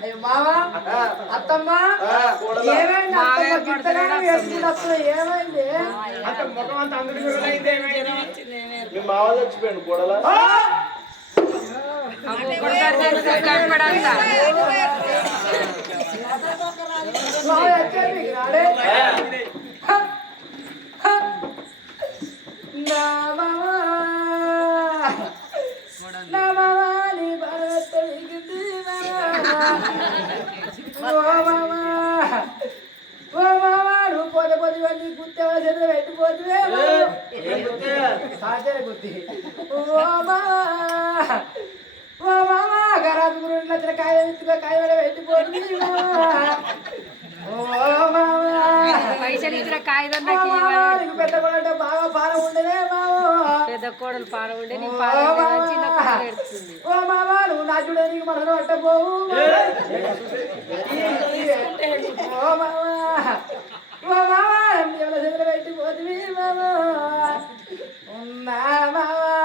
అయ్యో మావా అత్తమ్మ ఏమైంది అత్తమ్మ గిట్టగా వేసుకున్నప్పుడు ఏమైంది అంత ముఖం అంత అందరికి మీ మావ చచ్చిపోయాడు గొడవ పోతే పోతే వెళ్ళి గుర్తేవా చేతులు పెట్టిపోతువే గుర్తి ఓ మామా గరాజు గురించి వచ్చిన కాయ కాయ పెట్టిపోతుంది పైసలు ఇచ్చిన కాగితం పెద్ద కోడంటే బాగా పారం ఉండదే మామో పెద్ద కోడలు పారం ఉండే ఓ మామా నువ్వు నా చూడ నీకు మనసు పట్టపోవు ఓ మామా ఓ మామా ఎవరి చేతులు పెట్టిపోతుంది మామా ఉన్నా మామా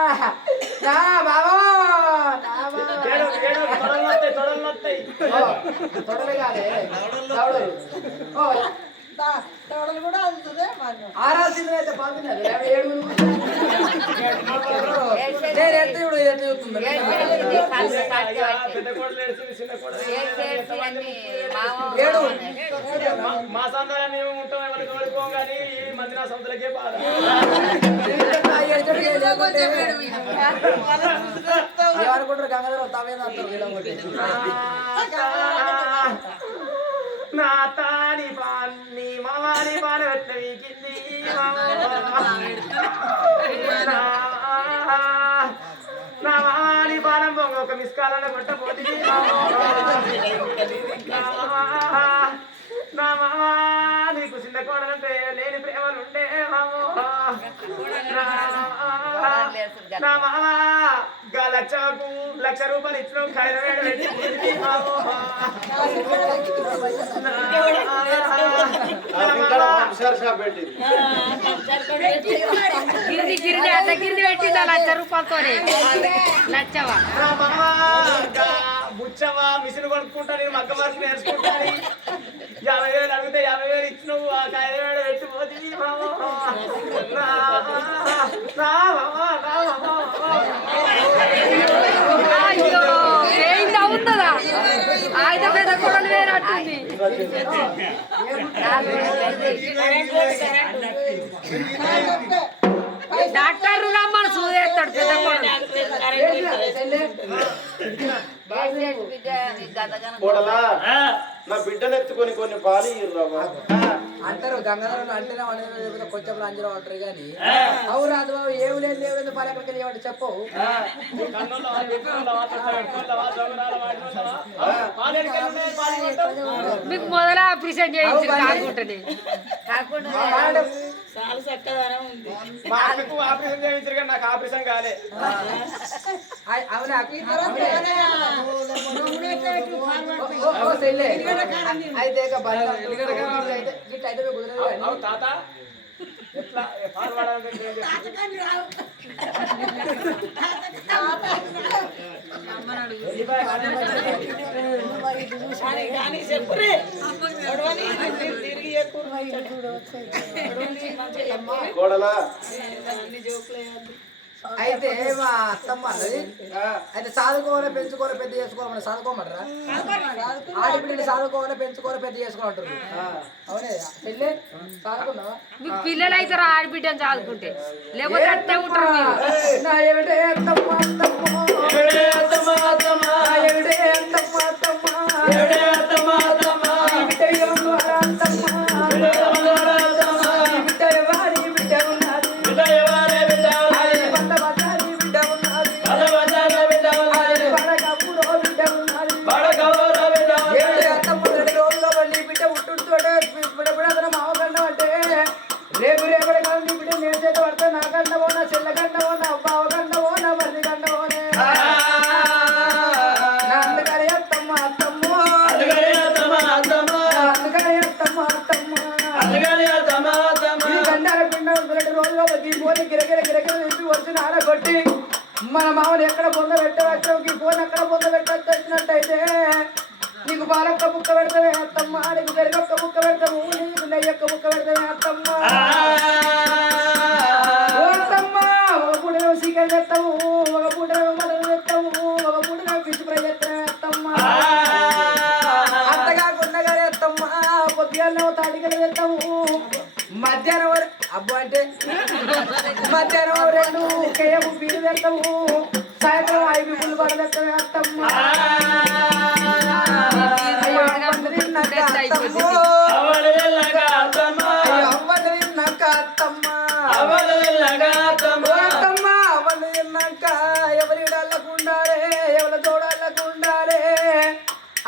నా మామా తొడలు కాదే తొడలు కూడా అందుతుంది ఆరాల్సింది అయితే పాల్గొన్నది 7 మా సంతానాన్ని ఉంటాం ఎవరికి ఓడిపోం కానీ మంది నా సంతలకే బాధ అనుకుంటారు గంగాధర నా తాని పాన్ని మావాని పాన పెట్టింది నా మావాని పానం పొంగ ఒక మిస్కాలను కొట్టపోతుంది నా మామా నీకు చిన్న కోడలంటే లేని ప్రేమలు ఉండే నా మామా లక్షకు 1,00,000 రూపాయలు ఇచ్చిన గిరిది పెట్టిందా 1,00,000 రూపాయలతో లచ్చవా బుచ్చవా మిషన్ కొనుక్కుంటా నేను మగ్గ వరకు నేర్చుకుంటాను 50,000 అడిగితే 50,000 ఇచ్చినవు ఆ 5,000 పెట్టిపోతుంది ఉందా ఆయన పెద్ద కొడలు వేరట్టుంది డాక్టర్ రమ్మని సూదేస్తాడు పెద్ద కొడలా నా బిడ్డను ఎత్తుకొని కొన్ని పాలు అంటారు గంగాధరం అంటేనే కొంచెం అంజనం అంటారు కానీ అవు రాదు బాబు ఏమి లేదు దేవుడు పాలు ఎక్కడికి చేయమంటే చెప్పవు మీకు మొదల ఆపరేషన్ చేయించి కాకుండా ఆపరేషన్ చేయించారు కానీ నాకు ఆపరేషన్ కాలే అవునా అయితే తాత ఎట్లా పాలు కోడలా అయితే మా అత్తమ్మ అన్నది అయితే చదువుకోవాలి పెంచుకోవాలి పెద్ద చేసుకోవాలి చదువుకోమంటారా ఆడపిల్లని చదువుకోవాలి పెంచుకోవాలి పెద్ద చేసుకోవాలంటారు అవునే పెళ్ళి చదువుకున్నావా మీకు పిల్లలు అవుతారు ఆడబిడ్డని చదువుకుంటే లేకపోతే అట్టే ఉంటారు మన మామూలు ఎక్కడ పొంద పెట్టవచ్చు ఈ ఫోన్ ఎక్కడ పొంద పెట్టచ్చు వచ్చినట్టయితే అత్తమ్మ నీకు పెరుగొక్క ముక్క పెడతాము నీకు నెయ్యొక్క ముక్క పెడతామే అత్తమ్మ ఓ అత్తమ్మ ఒక పూటలో చికెన్ తెస్తాము ఒక పూటలో మటన్ తెస్తాము ఒక పూటలో ఫిష్ ఫ్రై చేస్తామే అత్తమ్మ అంతకాకుండా కానీ అత్తమ్మ పొద్దుగాల తాడికలు తెస్తాము మధ్యాహ్నం అబ్బా అంటే మధ్యాహ్నం 2 కేయము బీరు తెస్తాము సాయంత్రం 5 పుల్లు పడలు తెస్తామే అత్తమ్మ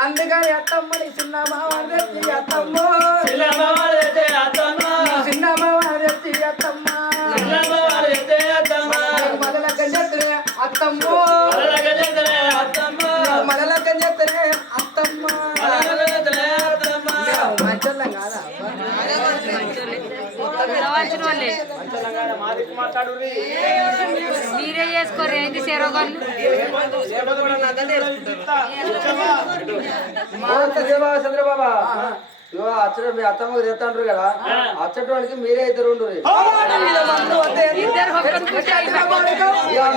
అందుకని అత్తమ్మని చిన్న మావాడు తెచ్చి అత్తమ్మ చిన్న మావాడు తెచ్చి అత్తమ్మ మలల గంజెత్తనే అత్తమ్మ మలల గంజెత్తనే అత్తమ్మ మంచోళ్ళం కాదా మీరే చేసుకోరు ఏంటి చెరోగాళ్ళు చంద్రబాబా అచ్చట మీ అత్తమ్మకి తెస్తాండ్రు కదా అచ్చటానికి మీరే ఇద్దరు ఉండు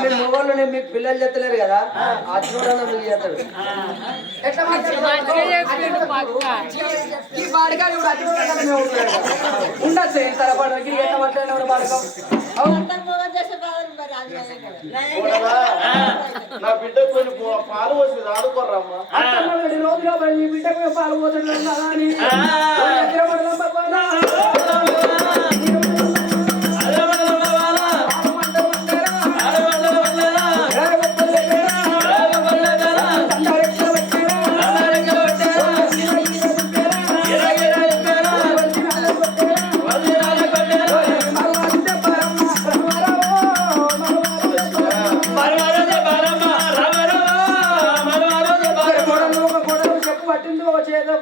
మీ మొగోళ్ళు మీకు పిల్లలు చెత్తలేరు కదా అచ్చటోడన్నా మీకు చేస్తాడు ఈ బాడకాలు ఉండొచ్చు తరపడకి నా బిడ్డ కొన్ని పాలు పోసి ఆడుకోర్రమ్మా రోజులో నీ బిడ్డకు పాలు పోతుంది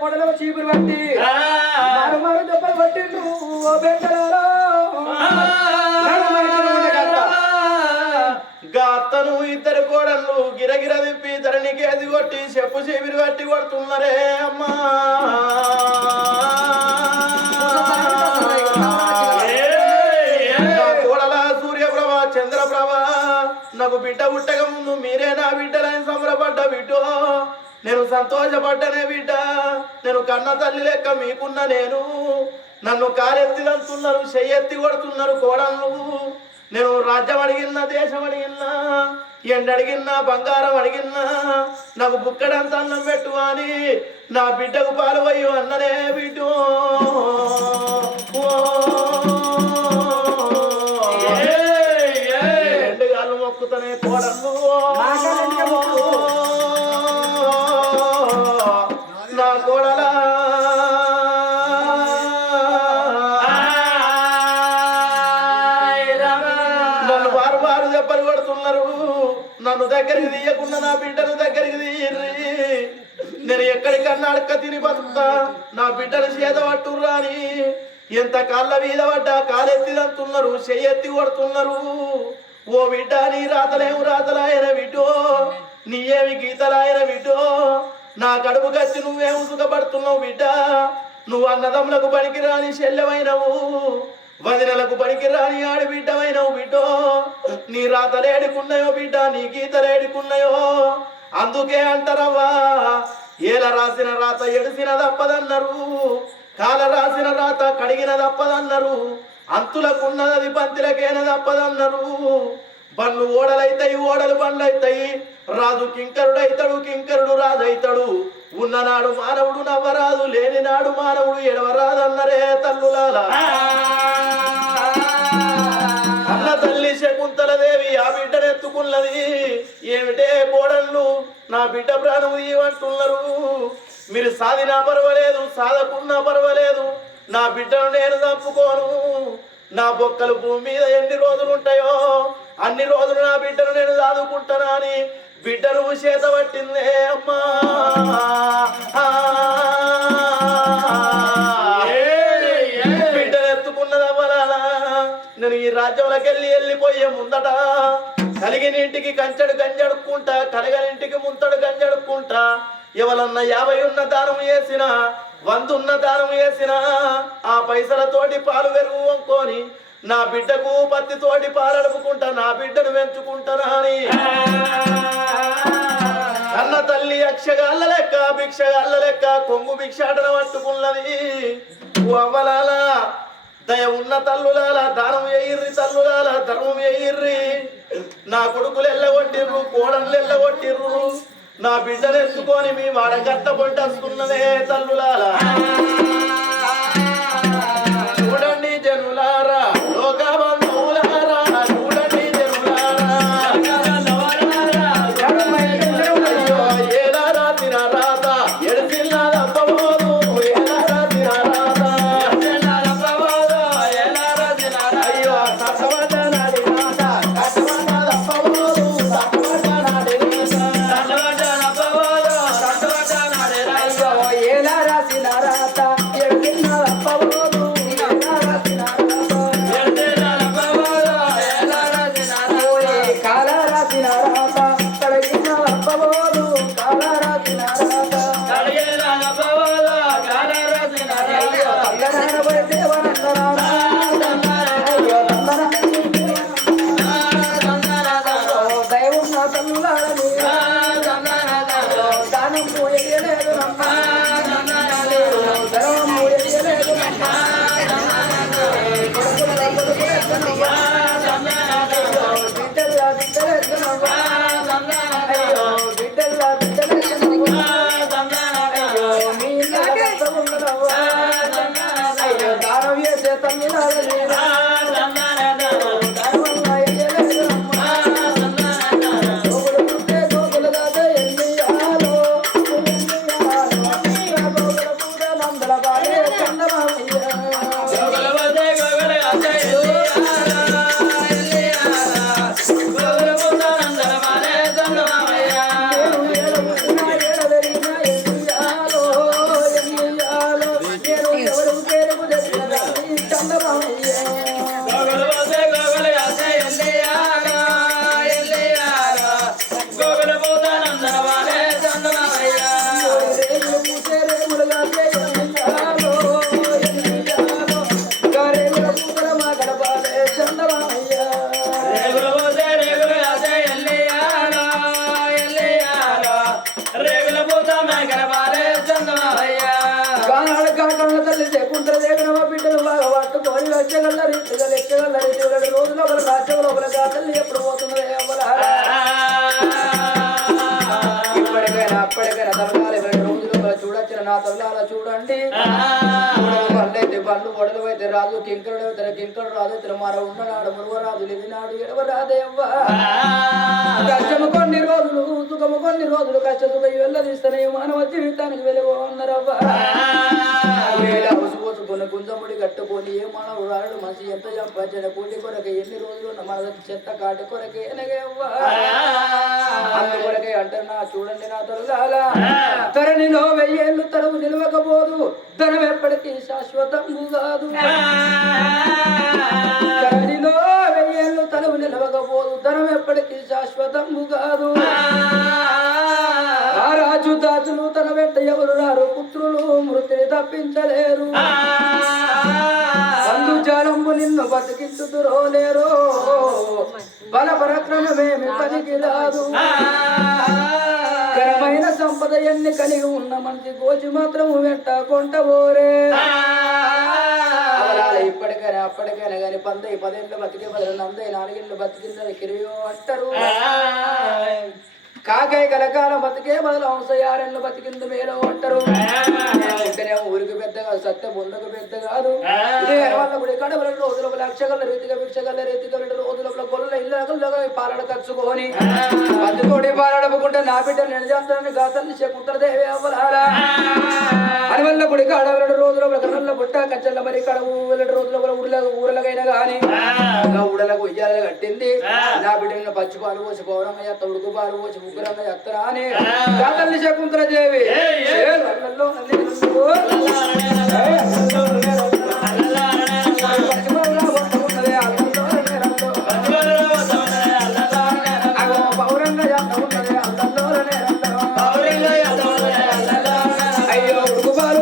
కొడలో చీపురు పట్టి మరో దెబ్బలు పట్టిండు ఓ బెంగళూరు అత్తను ఇద్దరు కోడళ్ళు గిరగిర తిప్పి ధరణికి అది కొట్టి చెప్పు చీపిరి పట్టి కొడుతున్నారే అమ్మా కోడల సూర్యప్రభ చంద్రప్రభ నాకు బిడ్డ పుట్టక ముందు మీరే నా బిడ్డలని సంబరపడ్డ బిడ్డో నేను సంతోషపడ్డనే బిడ్డ నేను కన్న తల్లి లెక్క మీకున్న నేను నన్ను కారెత్తిదంతున్నారు చెయ్యెత్తి కొడుతున్నారు కోడళ్ళు నేను రాజ్యం అడిగినా దేశం అడిగినా ఎండ అడిగినా బంగారం అడిగినా నాకు బుక్కడంత అన్నం పెట్టు అని నా బిడ్డకు పాలు పోయి అన్ననే బిడ్డు రెండు గాళ్ళు మొక్కుతనే కోడళ్ళు నా కోడలా నన్ను వారు వారు దెబ్బలు కొడుతున్నారు నన్ను దగ్గరికి తీయకుండా నా బిడ్డను దగ్గరికి తీయర్రి నేను ఎక్కడికన్నా అడక్క తిని బతుకుతా నా బిడ్డను చేత పట్టుర్రా అని ఎంత కాళ్ళ మీద పడ్డా కాలెత్తిదంతున్నారు చెయ్యెత్తి కొడుతున్నారు ఓ బిడ్డ నీ రాతలేము రాతలాయన బిడ్డో నీ ఏమి గీతలాయన బిడ్డో నా కడుపు కచ్చి నువ్వేం సుఖపడుతున్నావు బిడ్డ నువ్వు అన్నదమ్ములకు పనికిరాని శల్యమైనవు వదినలకు పనికిరాని ఆడబిడ్డమైనవు బిడ్డో నీ రాతలేడుకున్నాయో బిడ్డ నీ గీతలేడుకున్నాయో అందుకే అంటారవ్వా ఏల రాసిన రాత ఎడిసిన తప్పదన్నారు కాల రాసిన రాత కడిగిన తప్పదన్నారు అంతులకున్నది పంతిలకేన తప్పదన్నారు బండ్లు ఓడలైతాయి ఓడలు బండ్లైతాయి రాజు కింకరుడైతాడు కింకరుడు రాజైతాడు ఉన్ననాడు మానవుడు నవ్వరాదు లేని నాడు మానవుడు ఎడవరాదన్నరే తల్లులాల అన్న తల్లి శకుంతలదేవి ఆ బిడ్డనెత్తుకున్నది ఏమిటే కోడళ్ళు నా బిడ్డ ప్రాణం ఇవ్వంటున్నారు మీరు సాధినా పర్వాలేదు సాధకున్నా పర్వాలేదు నా బిడ్డను నేను చంపుకోను నా బొక్కలు భూమి మీద ఎన్ని రోజులు ఉంటాయో అన్ని రోజులు నా బిడ్డను నేను చదువుకుంటానా అని బిడ్డను చేత పట్టిందే అమ్మా బిడ్డను ఎత్తుకున్నదవ్వలాలా నేను ఈ రాజ్యంలోకి వెళ్ళిపోయే ముందట కలిగిన ఇంటికి కంచెడు గంజడుక్కుంటా కలగనింటికి ముంతడు గంజడుక్కుంటా ఎవరన్నా 50 ఉన్న దానం చేసిన వంతున్న దానం చేసిన ఆ పైసలతోటి పాలు పెరుగు వంకొని నా బిడ్డకు పత్తితోటి పాలడుపుకుంటా నా బిడ్డను పెంచుకుంటానా అని అన్న తల్లి అక్షగాళ్ళ లెక్క భిక్షగాళ్ళ లెక్క కొంగు భిక్షాటన పట్టుకున్నది. అవ్వలాల దయ ఉన్న తల్లులాల దానం ఎయ్యిర్రి తల్లులాల ధర్మం ఎయ్యిర్రి. నా కొడుకులు ఎల్లగొట్టిర్రు కోడళ్ళు ఎల్లగొట్టిర్రు నా బిడ్డలు ఎత్తుకొని మీ వాడ గట్ట పొట్టస్తున్నదే తల్లులాల. చూడండి జనులారా లోకబంధువులారా చూడండి జనులారా ఏలారా తినారాత ఎడిసిల్లాదప్పబోదు ఏలారా తినారాత అయ్యో సత్తవడ్డనాడి రాత కట్టవడ్డదప్పబోదు సత్తవడ్డనాడి అయ్యో ఏలారా తినారాత ఎడిసిల్లాదప్పబోదు చూడండి బండ్లు గొడవలు అయితే రాజు కింకరుడు అవుతారు కింకరుడు రాజు అవుతారు మరో ఉన్నాడు మురుగరాజు లేనాడు ఎడవరాదేవ్వ కష్టము కొన్ని రోజులు సుఖము కొన్ని రోజులు కష్ట సుఖ వెళ్ళదీస్తానే మానవ జీవితానికి వెలుగు అన్నారవ్వ పోసుకొని గుంజముడి కట్టుకొని ఏ మానవుడు రాడు మనిషి ఎంత సంపాదించిన కూటి కొరకే ఎన్ని రోజులు ఉన్న మన చెత్త కాటి కొరకే అందుకొరకే అంటారు నా చూడండి నా తల్లాల తరణిలో 1000 ఏళ్ళు తరువు నిలవకపోదు ధనం ఎప్పటికీ శాశ్వతంబు కాదు. తరణిలో 1000 ఏళ్ళు తరువు నిలవకపోదు ధనం ఎప్పటికీ శాశ్వతంబు కాదు. ఆ రాజు దాచులు తన వెంట ఎవరు రారు పుత్రులు మృతిని తప్పించలేరు. బంధుజాలంబు నిన్ను బతికించుతురో లేరో బల పరాక్రమమేమి పనికి రాదు. ఘనమైన సంపద ఎన్ని కలిగి ఉన్న మనిషి గోచి మాత్రం వెంట కొంటబోరే. ఇప్పటికైనా అప్పటికైనా కానీ 10 ఏళ్ళు బతికే బదులు 4 ఏళ్ళు బతికిందని కిరియో అంటారు. కాకై కలకాలం బతికే బదులు 6 ఏళ్ళు బతికింది మేలో అంటారు. ఊరికి పెద్ద కాదు సత్య బొందకు పెద్ద కాదు. కడవల రోజుల లక్షగల రీతిగా భిక్షగల రీతిగా 2 రోజుల గొల్ల ఇళ్ళగా పాలన కచ్చుకొని పద్దుతోటి పాలడపుకుంటే నా బిడ్డ నేను చేస్తానని గాతల్ని శకుంతలదేవి అవ్వలారా అని వల్ల గుడి కాడ 2 రోజుల కళ్ళ బుట్ట కచ్చల్ల మరి కాడ 2 రోజుల ఊరలకైనా గాని ఊడలకు ఉయ్యాల కట్టింది. నా బిడ్డ పచ్చి పాలు పోసి పౌరంగా చేస్తా ఉడుకు పాలు పోసి ముగ్గురంగా చేస్తారా అని గాతల్ని శకుంతలదేవి అయ్యో ఉడుకు పాలు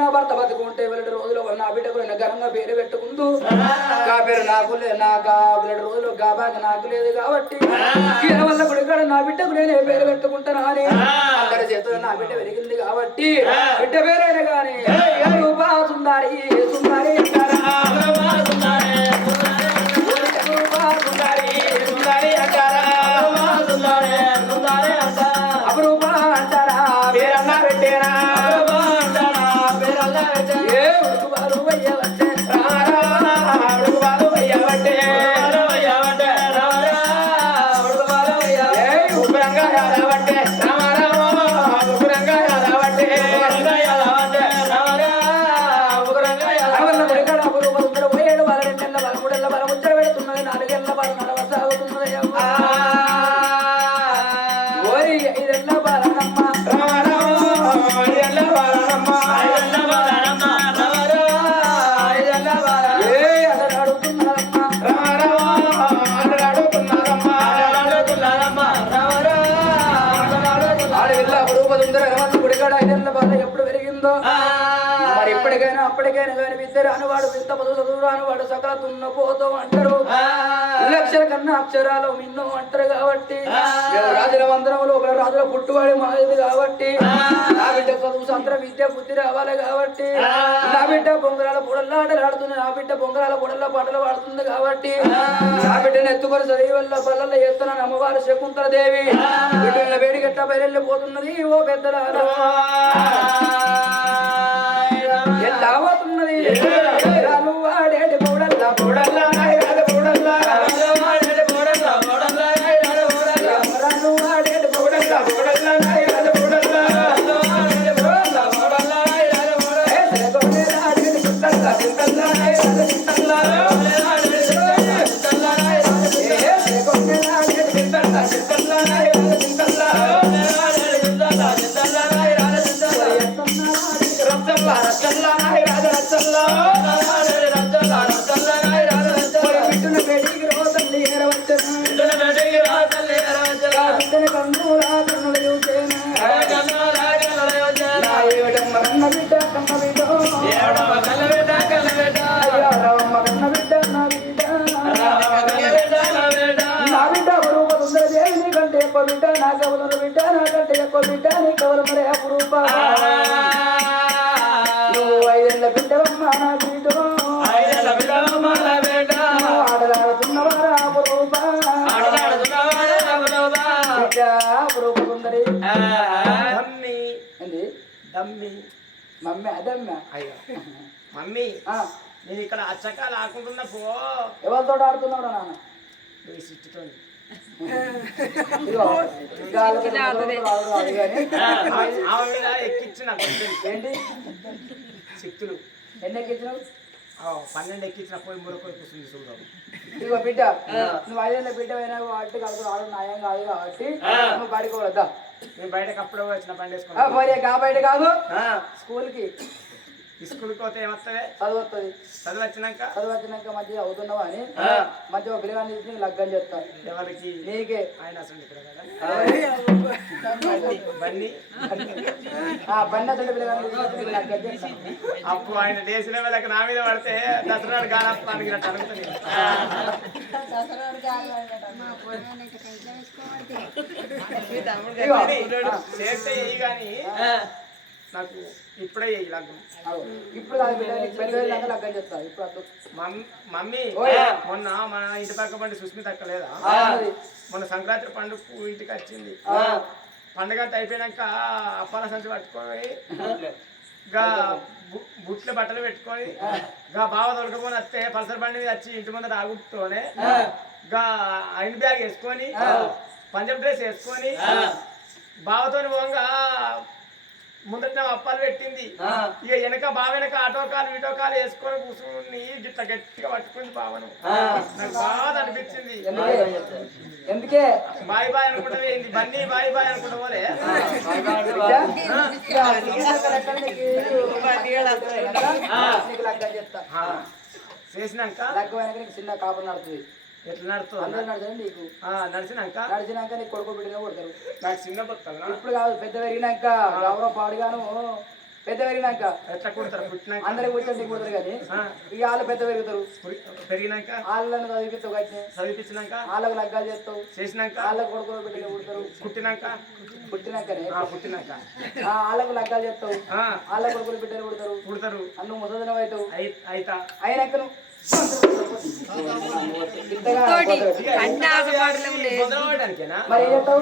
నా భర్త బతుకుంటే 2 రోజులు నా బిడ్డకు నేను ఘనంగా పేరు పెట్టుకుంటూ గా పేరు నాకు లేదు, నాకు 2 రోజులు గాబాగా నాకు లేదు కాబట్టి ఈయన వల్ల కూడా ఇక్కడ నా బిడ్డకు నేనే పేరు పెట్టుకుంటాను అని అందరి చేతులు నా బిడ్డ పెరిగింది కాబట్టి బిడ్డ పేరైనా కానీ రూపా సుందరి సుందరి అంటారా అపురూపా అంటారా పేరన్నా పెట్టేనా ఏ ఉడుకుబాలు వయ్యవచ్చే ఉడుకుబాలు వయ్యవట్టే ఉడుకుబాలు వయ్యవట్టే ఉగ్రంగా రావట్టే ఉగ్రంగా రావట్టే ఎప్పుడు పెరిగిందో మరి ఎప్పటికైనా అప్పటికైనా కానీ విద్య రానివాడు వింత పదులు చదువు రానివాడు సకల తున్న పోతూ అంటారు లక్షల కన్నా అక్షరాలు మిన్నో అంటారు కాబట్టి రాజుల మందిరంలో ఒక రాజుల పుట్టువాడి మాది కాబట్టి నా బిడ్డ చదువు సంతర విద్య బుద్ధి రావాలి కాబట్టి నా బిడ్డ బొంగరాల పొడల్లా ఆటలు ఆడుతుంది, నా బిడ్డ బొంగరాల పొడల్లా పాటలు పాడుతుంది కాబట్టి నా బిడ్డను ఎత్తుకొని చదివి వల్ల బల్లల్లో చేస్తున్నాను అమ్మవారు శకుంతల దేవి బిడ్డల వేడిగట్ట బయలుపోతున్నది ఓ పెద్దలారా ఎలా అవుతున్నది వాడేటి పొడల్లా పొడల్లా వాడేటి పొడల్లా బిడ్డ నాకెవరు బిడ్డ నాకంటే ఎక్కువ బిడ్డ నీకెవరు మరి అపురూప నువ్వు 5 ఏళ్ళ బిడ్డవమ్మా నా బిడ్డ ఆడలాడుతున్నవారా అపురూప బిడ్డ అపురూప సుందరి మమ్మీ అదమ్మా మమ్మీ నేను ఇక్కడ అచ్చకాలు ఆడుకుంటున్నా పో ఎవరితో ఆడుతున్నాడు నాన్న ఎక్కించిన ఏంటి శక్తులు ఎన్ని ఎక్కించినావు 12 ఎక్కించిన పోయి మురకొయి కూర్చుంది చూద్దాం. ఇదిగో బిడ్డ నువ్వు 5 ఏళ్ళ బిడ్డ అయినా కాబట్టి కలుగుతూ ఆడు న్యాయం కాదు కాబట్టి నువ్వు బయటకు వద్దా నేను బయటకు అప్పుడే వచ్చిన బండి వేసుకున్నా బయట కాదు స్కూల్కి స్కూల్కి పోతే ఏమొస్తుంది చదువు వస్తుంది చదువు వచ్చినాక మంచిగా అవుతున్నావా అని మంచిగా పిల్లగాన్ని తీసి లగ్గం చేస్తాను ఎవరికి నీకే ఆయన అసలు ఇక్కడ కదా బండి అతడి పిల్లగాన్ని లగ్గం చేస్తాను. అప్పుడు ఆయన దేశం వాళ్ళకి నా మీద పడితే దసరాడు గానప్పడానికి అడుగుతుంది చేస్తే కానీ నాకు ఇప్పుడే లగ్గం ఇప్పుడు లగ్గం చేస్తా ఇప్పుడు మమ్మీ మొన్న మన ఇంటి పక్క పండి సుస్మిత అక్కలేదా మొన్న సంక్రాంతి పండుగ ఇంటికి వచ్చింది. పండుగ అయిపోయినాక అప్పాల సంచి పట్టుకొని గా బుట్లు బట్టలు పెట్టుకొని గా బావ దొరకపోని వస్తే పల్సర్ బండి మీద వచ్చి ఇంటి ముందర ఆగుతూనే గా ఐన్ బ్యాగ్ వేసుకొని పంజాబ్ డ్రెస్ వేసుకొని బావతో పోగా ముందట అప్పాలు పెట్టింది. ఇక వెనక బావ వెనక ఆటోకాలు వీటోకాలు వేసుకొని కూర్చుని గిట్లా గట్టిగా పట్టుకుంది బావను. నాకు బాగా అనిపించింది. ఎందుకే బాయ్ బాయ్ అనుకుంటా ఏంది బన్నీ బాయ్ బాయ్ అనుకుంటా పోలే చేసినాక చిన్న కాపులు నడుతుంది. ఎట్లా నడుతుంది నీకు నడిచినాక నీకు కొడుకు బిడ్డగా కొడతారు. నాకు చిన్న బతులు ఇప్పుడు కాదు పెద్ద పెరిగినాక గౌరవ పాడుగాను పెద్ద పెరిగినాక ఎట్లా కుడతారు పుట్టినాక అందరికి పుట్టిన కుదరు కానీ ఇక వాళ్ళు పెద్ద పెరుగుతారు పెరిగినాక వాళ్ళని చదివిస్తావు కట్టిన చదివించినాక వాళ్ళకు లగ్గాలు చేస్తావు చేసినాక వాళ్ళకు కొడుకులు బిడ్డలు పుడతారు పుట్టినాక పుట్టినాకనే పుట్టినాక వాళ్ళకు లగ్గాలు చేస్తావు వాళ్ళ కొడుకులు బిడ్డలు పుడతారు పుడతారు నువ్వు ముసదనం అవుతావు అయితా అయినాక నువ్వు అన్ని ఆశపాటలే ఉన్నాయి. మరి ఏం చేస్తావు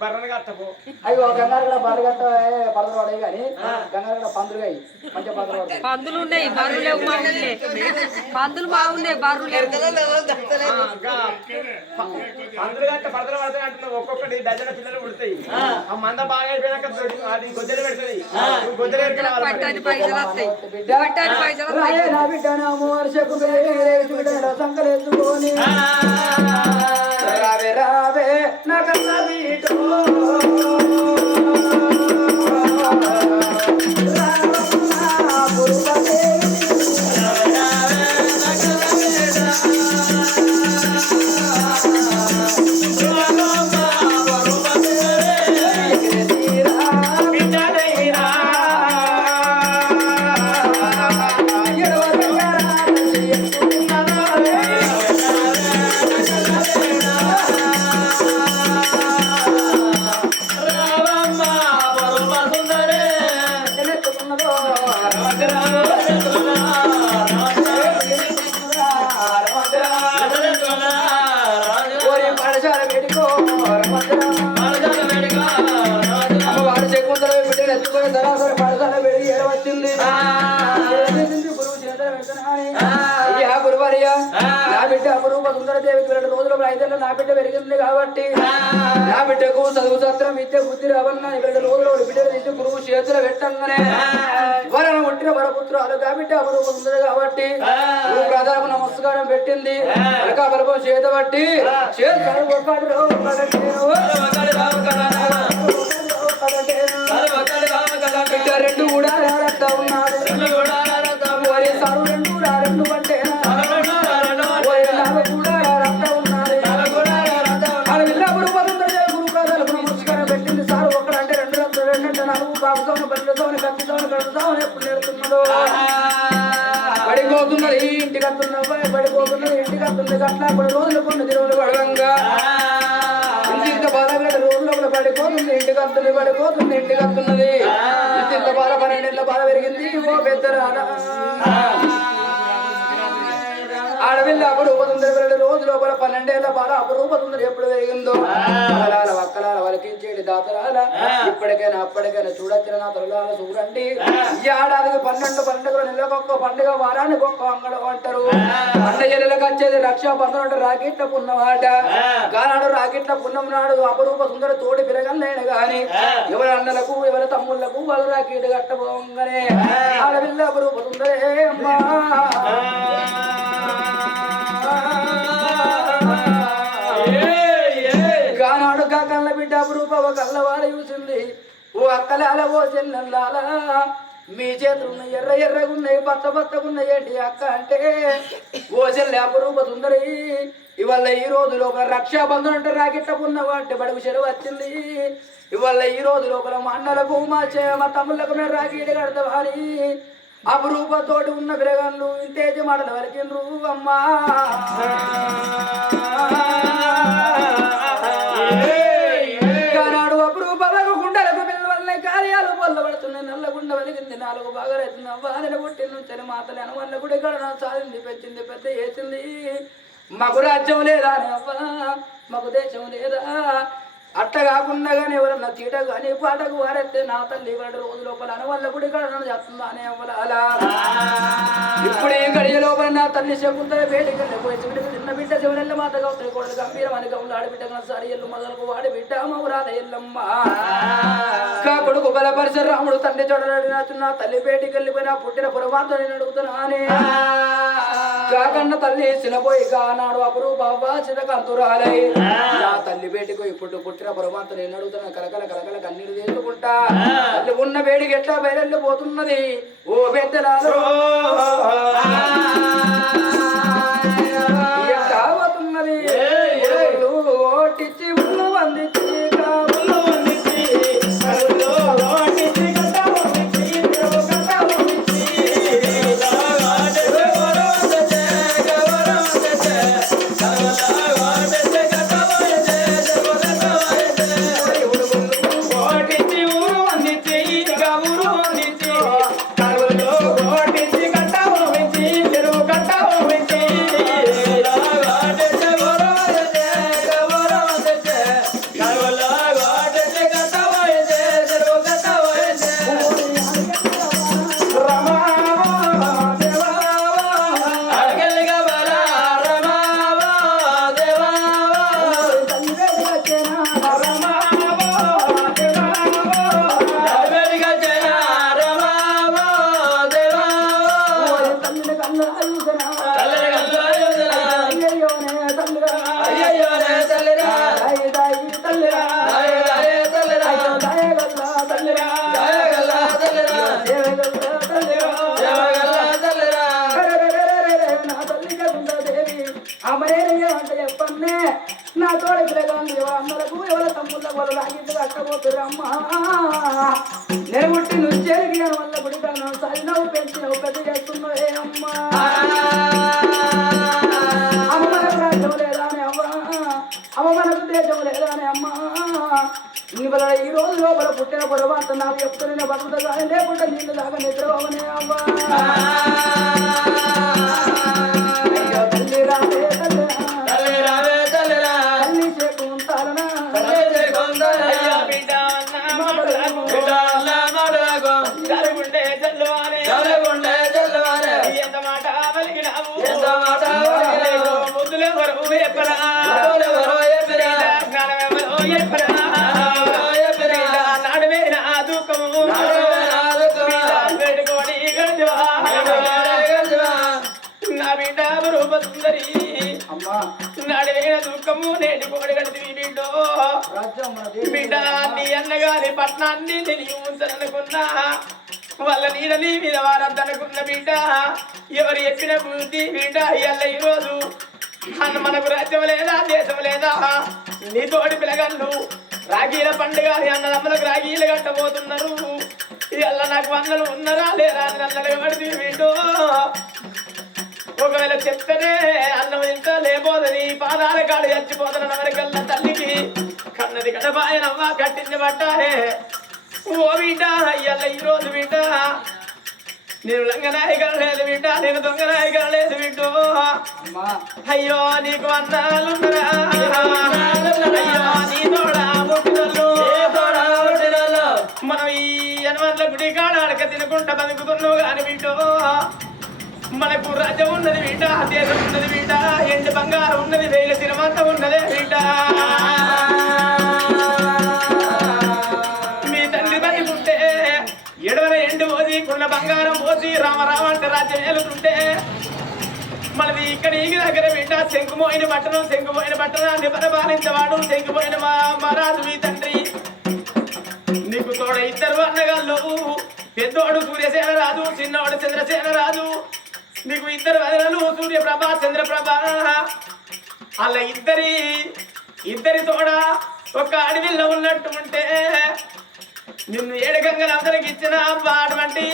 బర్రను కట్టపో అయ్యో గంగారు కూడా బర్రె కట్ట పడదలు పడే కానీ గంగారు కూడా పందులు అయ్యి మంచిగా పడదలు పడతాయి పందులు ఉన్నాయి బర్రెలు లేవు మనల్ని పందులు బాగున్నాయి బర్రెలు లేవు పందులు గట్ట పడతలు పడతాయి అంటున్నావు ఒక్కొక్కటి డజన్ పిల్లలు పుడతాయి ఆ మంద బాగా అయిపోయినాక అది గొద్దెలు పెడుతుంది గొద్దెలు పట్టాని పైసలు వస్తాయి బిడ్డ పట్టాని పైసలు వస్తాయి రాయే నా బిడ్డ నా మోర్షకు బిడ్డ సంకలేసుకొని రావే రావే నా కన్న బిడ్డో పాఠశాల పెట్టుకో వాడు చెక్కుందర బిడ్డలు ఎత్తుకొని సరాసరి పాఠశాల పెరిగి ఏడవచ్చింది గురువు చేతులు పెడుతున్నాని అయ్యా గురువర్య నా బిడ్డ అపురూప సుందరదేవికి 2 రోజుల 5 నా బిడ్డ పెరిగింది కాబట్టి నా బిడ్డకు చదువు సత్రం విద్య బుద్ధి రావన్న 2 రోజులు బిడ్డలు తీసి గురువు చేతులు పెట్టంగానే వరను పుట్టిన వరపుత్రాలు నా బిడ్డ అపురూప సుందర కాబట్టి గురువు ప్రధానకు నమస్కారం పెట్టింది అలకా బలపం చేతబట్టి చేతులు బిడ్డ 2 కూడా రారత్తా ఉన్నాడు సారు 2 అంటే పెట్టింది సార్ ఒకడంటే 2 అంటే 4 బాబుతోను బల్లతోను కత్తితోను గడుతాను ఎప్పుడు నేర్చుకున్నాడు పడిపోతున్నది ఇంటికి వస్తున్నది పడిపోతున్నది ఇంటికి వస్తుంది అట్లా 10 రోజులు కొన్ని తిరుగులు పడవంగా ఇంత బాధ 2 రోజుల పడిపోతుంది ఇంటికి వస్తుంది పడిపోతుంది ఇంటికి వస్తున్నది ఇంత బాధ 12 ఏళ్ళ బాధ పెరిగింది ఓ పెద్ద ఆడపిల్ల అపురూపతుందరి 2 రోజుల లోపల 12 ఏళ్ళ బాల అపురూపతుందరి ఎప్పుడు పెరిగిందో అక్కలాల వక్కలాల వలకించేటి దాతరాల ఇప్పటికైనా అప్పటికైనా చూడొచ్చిన నా తరులాల చూడండి ఈ ఏడాదికి 12 పండుగలు నెలకొక్క పండుగ వారానికి ఒక్క అంగడం అంటారు పండుగలకు వచ్చేది రక్షాబంధనం అంటే రాకెట్ల పున్నమాట కానాడు రాకెట్ల పున్నం నాడు అపురూప సుందర తోడి పిరగలైన గాని ఎవరి అన్నలకు ఎవరి తమ్ముళ్లకు వాళ్ళ రాకెట్ కట్టబోగానే ఆడపిల్ల అపురూప సుందరే అమ్మా గానాడు కళ్ళ బిడ్డ అపురూప కళ్ళవాడ చూసింది ఓ అక్కలాల ఓ చెల్లెల్లాల మీ చేతులున్న ఎర్ర ఎర్రగున్నాయి పచ్చ పచ్చగున్నాయి ఏంటి అక్క అంటే ఓ చెల్లె అపురూప సుందరి ఇవాళ ఈ రోజు లోపల రక్షాబంధనం అంటే రాకెట్ల పున్నవా అంటే బడుగు చెరువు వచ్చింది ఇవాళ ఈ రోజు లోపల మా అన్నలకు మా తమ్ముళ్ళకు మేము రాకెట్ కడతావా అని అపురూపతోటి ఉన్న పిరగన్లు ఇంతేజీ మాటలు వరకిండ్రు అమ్మా కానాడు అపురూపలకు గుండెలకు పిల్లవల్లే కార్యాలు పొల్లబడుతున్నాయి నల్లగుండ వలిగింది 4 బాగా రైతుంది అవ్వాలని పుట్టి నుంచి మాతలే అనువల్ల గుడి గడన సాధింది పెంచింది పెద్ద చేసింది మాకు రాజ్యం లేదా అవ్వ మాకు దేశం లేదా అట్ట కాకుండా కానీ ఎవరన్నా చీట కానీ పాటకు వారెత్తే నా తల్లి 2 రోజుల లోపల అనువల్ల గుడి గడన చేస్తుందా అని అవ్వాలి అలా ఇప్పుడు ఈ గడియ లోపల నా తల్లి శకుంతల వేడికల్లి పోయి చిన్న బిడ్డ శివనెల్ల మాత గౌతరి కూడా గంభీరమని గౌలు ఆడిబిడ్డ సారి ఎల్లు మొదలకు వాడి బిడ్డ మౌరాల ఎల్లమ్మ కా కొడుకు బలపరిచే రాముడు తండ్రి చూడన తల్లి వేడికెళ్ళిపోయినా పుట్టిన పురవాంతో నేను అడుగుతున్నా అని కాకన్న తల్లి సినపోయి కానాడు అపురూప చిరకంతురాలై నా తల్లి వేడికి ఇప్పుడు పుట్టిన పురవాంతో నేను అడుగుతున్నా కలకల కలకల కన్నీరు తీసుకుంటా తల్లి ఉన్న వేడికి ఎట్లా బయలుపోతున్నది ఓ పెద్దలాలో కావతున్నది ఓటిచ్చి ఉన్న వందించి ఓటిచ్చి ఓటించి ఊరు వందించి ఇదిగా ఊరు వందించి కరువులో ఓటించి కట్ట ఓవించి చెరువు కట్ట ఓవించి నా తోడు పిల్లగాంది అమ్మలకు ఎవరి తమ్ముళ్ళకు వాళ్ళు లాగింది కట్టబోతురమ్మా నేను పుట్టి నుంచి వల్ల పుడితాను సరినవ్వు పెంచినవు పెద్ద చేస్తున్నావే అమ్మా అమ్మ మనకు రాజ్యం లేదా అని అమ్మ అమ్మ మనకు దేశం లేదా అని అమ్మా ఇవాళ ఈ రోజు లోపల పుట్టిన పొరపాటు నాకు చెప్తున్న బతుకుతా కానీ లేకుండా నీళ్ళు దాకా నిద్రపోవనే అమ్మా అయ్యో తల్లి రావే తల్లి చేకుంటారనా ఎంత మాట పలికినావు ముద్దులెవరు ఎక్కడా నడవేన దుఃఖము పెట్టుకోడి నా బిడ్డ రూప సుందరి నడవేన దుఃఖము నేటి కోడి గడిది బిడ్డో బిడ్డ నీ అన్నగారి పట్నాన్ని తెలియ ఉంచనుకున్నా వాళ్ళ నీడని మీద వారద్దనుకున్న బిడ్డ ఎవరు చెప్పిన బుద్ధి బిడ్డ ఇయ్యాల ఈరోజు అన్న మనకు రాజ్యం లేదా దేశం లేదా నీ తోడి పిల్లగళ్ళు రాఖీల పండుగ అన్నదమ్మలకు రాఖీలు కట్టబోతున్నారు ఇవాళ నాకు అన్నలు ఉన్నారా లేరా అని అన్నలు పడితే బిడ్డో ఒకవేళ చెప్తేనే అన్నం ఇంత లేబోదని పాదాల కాడు చచ్చిపోతున్న వరకల్లా తల్లికి కన్నది గడపాయనవ్వ కట్టింది పట్టారే ఓ బిడ్డ అయ్యల్ల ఈరోజు బిడ్డ నేను లంగనాయకం లేదు బిడ్డ నేను దొంగనాయకం లేదు బిడ్డ అయ్యో నీకు అన్నాలున్నరా అయ్యో నీ తోడా ముట్టినోళ్ళు మనం ఈ యనమన్ల గుడి కాడ అడక తినకుండా బతుకుతున్నావు కాని బిడ్డో మనకు రాజ్యం ఉన్నది బిడ్డ దేశం ఉన్నది బిడ్డ ఎండి బంగారం ఉన్నది వేల సిరమంత ఉన్నదే బిడ్డ మీ తండ్రి బతికుంటే ఎడవన ఎండు పోసి కుళ్ళ బంగారం పోసి రామరామ అంటే రాజ్యం ఏలుతుంటే మనది ఇక్కడ ఈ దగ్గర బిడ్డ శంకుపోయిన పట్టణాన్ని పరిపాలించేవాడు శంకుపోయిన మహారాజు మీ తండ్రి నీకు తోడ ఇద్దరు అన్నగాళ్ళు పెద్దోడు సూర్యసేన రాజు చిన్నోడు చంద్రసేన రాజు నీకు ఇద్దరు వదనలు సూర్యప్రభ చంద్రప్రభ అలా ఇద్దరి తోడ ఒక అడవిలో ఉన్నట్టు ఉంటే నిన్ను ఏడుగంగలు అందరికి ఇచ్చిన అటువంటి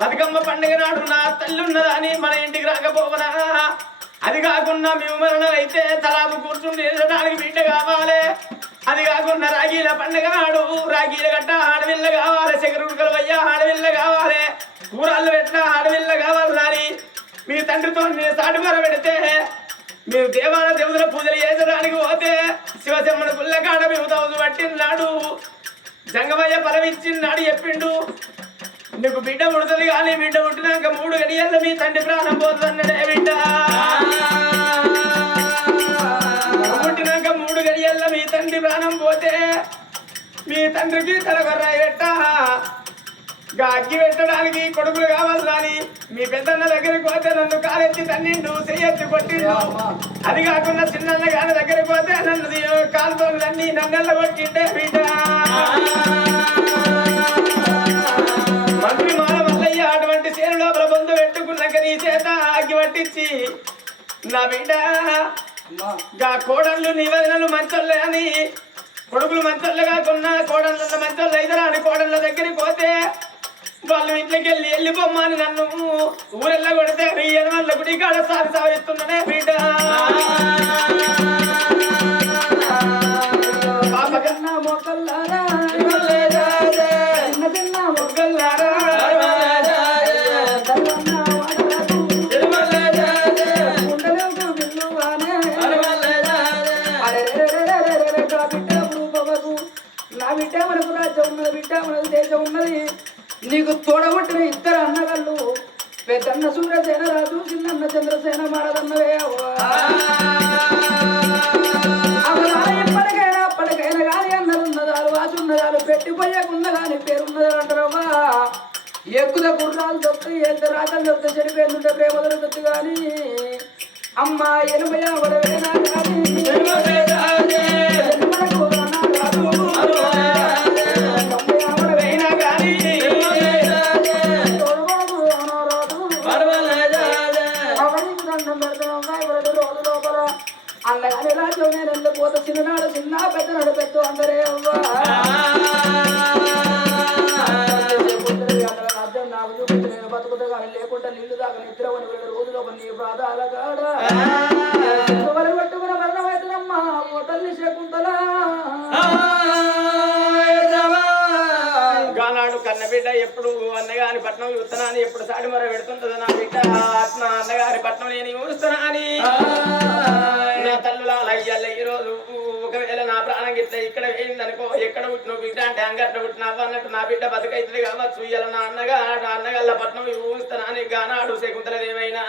బతుకమ్మ పండుగ నాడు నా తల్లి ఉన్నదని మన ఇంటికి రాకపోవనా అది కాకుండా మేము మరణం అయితే తలాపు కూర్చుని నిలడానికి బిడ్డ కావాలి అది కాకుండా రాగీల పండుగ నాడు రాగీల గట్ట ఆడవిల్ల కావాలి శకరుకలు అయ్యా ఆడవిల్ల కావాలి కూరళ్ళు పెట్టిన ఆడవిల్ల కావాలని మీ తండ్రితో నేను సాటుమర పెడితే మీరు దేవాల దేవుల పూజలు చేసడానికి పోతే శివశమ్మను గుల్లకాడ మేము తౌజు పట్టినాడు జంగమయ్య పరమిచ్చినాడు చెప్పిండు నీకు బిడ్డ పుడుతుంది కానీ బిడ్డ పుట్టినాక 3 గడియల్లో మీ తండ్రి ప్రాణం పోతుందన్నాడే బిడ్డ పుట్టినాక 3 గడియల్లో మీ తండ్రి ప్రాణం పోతే మీ తండ్రికి తలగొర్రాయి పెట్ట అగ్గి పెట్టడానికి కొడుకులు కావాలని మీ పెద్దన్న దగ్గరికి పోతే నన్ను కాలెత్తి తన్నిండు చెయ్యెత్తి కొట్టిండు అది కాకుండా చిన్నన్న గారి దగ్గరికి పోతే నన్ను కాలుతో తన్ని నన్నెల్ల కొట్టిండే బిడ్డ మంత్రి మాల మల్లయ్య అటువంటి చేను లోపల బొందు పెట్టుకున్నాక నీ చేత అగ్గి పట్టించి నా బిడ్డ కోడళ్ళు నీ వదినలు మంచోళ్ళే అని కొడుకులు మంచోళ్ళు కాకుండా కోడళ్ళ మంచోళ్ళు అయిదరా అని కోడళ్ళ దగ్గరికి పోతే వాళ్ళు ఇంట్లోకి వెళ్ళిపోమ్మని నన్ను ఊరెళ్ళ కొడితే మీ యనమన్ల గుడి కాడ సారి సావిస్తున్నానే బిడ్డ బిడ్డ మనకు రాజ్యం ఉన్నది, బిడ్డ మనకు దేశం ఉన్నది. నీకు తోడగొట్టిన ఇద్దరు అన్నగాళ్ళు పెద్దన్న సూర్యసేన రాజు, చిన్నన్న చంద్రసేన మారదన్నవే ఎప్పటికైనా అప్పటికైనా కానీ అన్నదున్నదాలు వాసున్నదాలు పెట్టిపోయకున్న కానీ పేరున్నదాలు అంటారవ్వా. ఎక్కువ గుర్రాలు దొరుకుతాయి, ఎంత రాకలు దొరికితే చెడిపోయిందంటే ప్రేమ దొరుకుతుంది కానీ అమ్మ 80 అన్నగానే రాజ్యం నేను వెళ్ళిపోతే చిన్ననాడు చిన్న పెద్దనాడు పెద్ద అందరే అవ్వా. రాజ్యం నాకు చూపించి నేను బతుకుతా కానీ లేకుండా నీళ్లు దాకా నిద్ర అని 2 రోజులు నీ ప్రాధాల కాడ పట్టుకున్న మరణమైతేనమ్మా ఓ తల్లి శకుంతలా. గానాడు కన్నబిడ్డ ఎప్పుడు అన్నగారి పట్నం చూస్తున్నాను, ఎప్పుడు సాటి మర పెడుతుంటది నా బిడ్డ ఆత్మ అన్నగారి పట్నం నేను చూస్తున్నాని. నా తల్లులా అయ్యాల ఈ రోజు ఒకవేళ నా ప్రాణం గిట్ల ఇక్కడ వేయిందనుకో, ఎక్కడ పుట్టిన బిడ్డ అంటే అంగట్లో పుట్టినావు అన్నట్టు నా బిడ్డ బతుకైతుంది కావచ్చు. ఇయ్యాల నా అన్నగల్ల పట్నం చూస్తున్నాను. గానాడు శకుంతలదేమైనా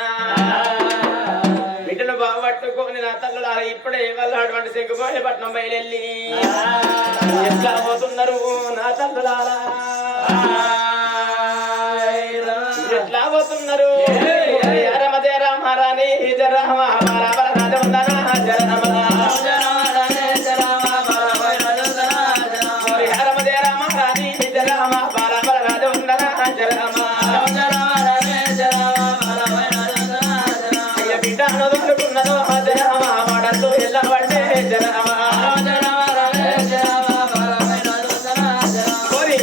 బిడ్డను బాగుపట్టుకొని నా తల్లులా ఇప్పుడే వాళ్ళ అటువంటి శంకుపోయి పట్నం బయలుల్లి ఎట్లా పోతున్నారు నా తల్లులారా, ఎట్లా పోతున్నారు. రమదే రామారాణి జరమ బిడ్డ అనుకున్నదో జరమ వాడల్లో ఎలా పడ్డే జరమ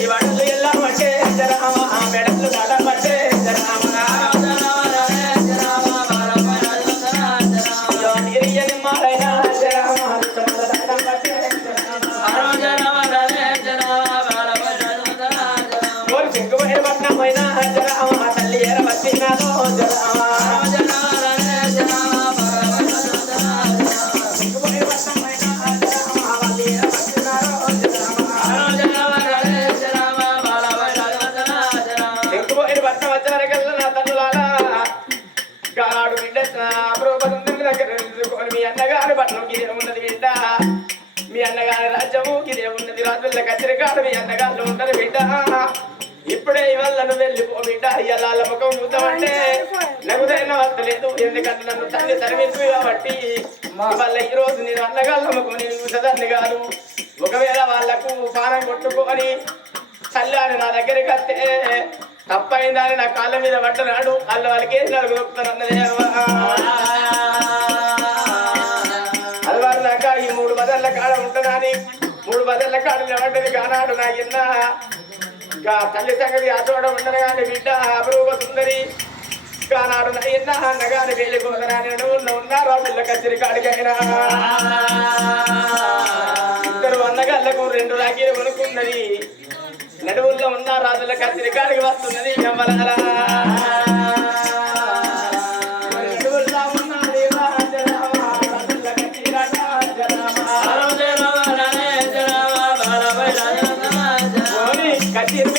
వాడలు ఎలా పడ్డే జరమ మెడలు నడబట్టే జరమ మారైనా జరమ సింగుపోయిన పట్నమైనా జరమ తల్లి ఎర వచ్చినాదో జరమ మీ అన్నగారి పట్నం గిదే ఉన్నది బిడ్డ, మీ అన్నగారి రాజ్యము గిదే ఉన్నది. రాజుల కచ్చరికాడు మీ అన్నగారు ఉన్నది బిడ్డ. ఇప్పుడే ఇవాళ నువ్వు వెళ్ళిపో బిడ్డ. ఇలా ముఖం చూద్దామంటే నగుదైన వస్తలేదు, ఎందుకంటే నన్ను తల్లి తరిమించు కాబట్టి. వాళ్ళ ఈ రోజు నేను అన్నగాళ్ళ ముఖం నేను చూసేదాన్ని కాదు. ఒకవేళ వాళ్లకు పానం కొట్టుకొని చల్లాని నా దగ్గరికి వస్తే తప్పైందని నా కాళ్ళ మీద పడ్డనాడు. వాళ్ళకి ఏం నలుగుతాను అన్నదే అలవారులాక ఈ 3 బదర్ల కాడ ఉంటుందని 3 బదర్ల కాడ నిలబడ్డది కానాడు నా ఇన్న తల్లి సంగతి అచోడ ఉండను కానీ బిడ్డ అపరూప సుందరి కానాడు నా ఇన్న అన్నగాని వెళ్ళిపోతానని ఉన్నారు ఆ పిల్ల కచ్చరి కాడికైనా. ఇద్దరు అన్నగాళ్ళకు 2 రాఖీలు కొనుక్కున్నది. నడువుల్లో ఉన్న రాజుల కచ్చరి కాడికి వస్తున్నది వెంబలారా. కచ్చరి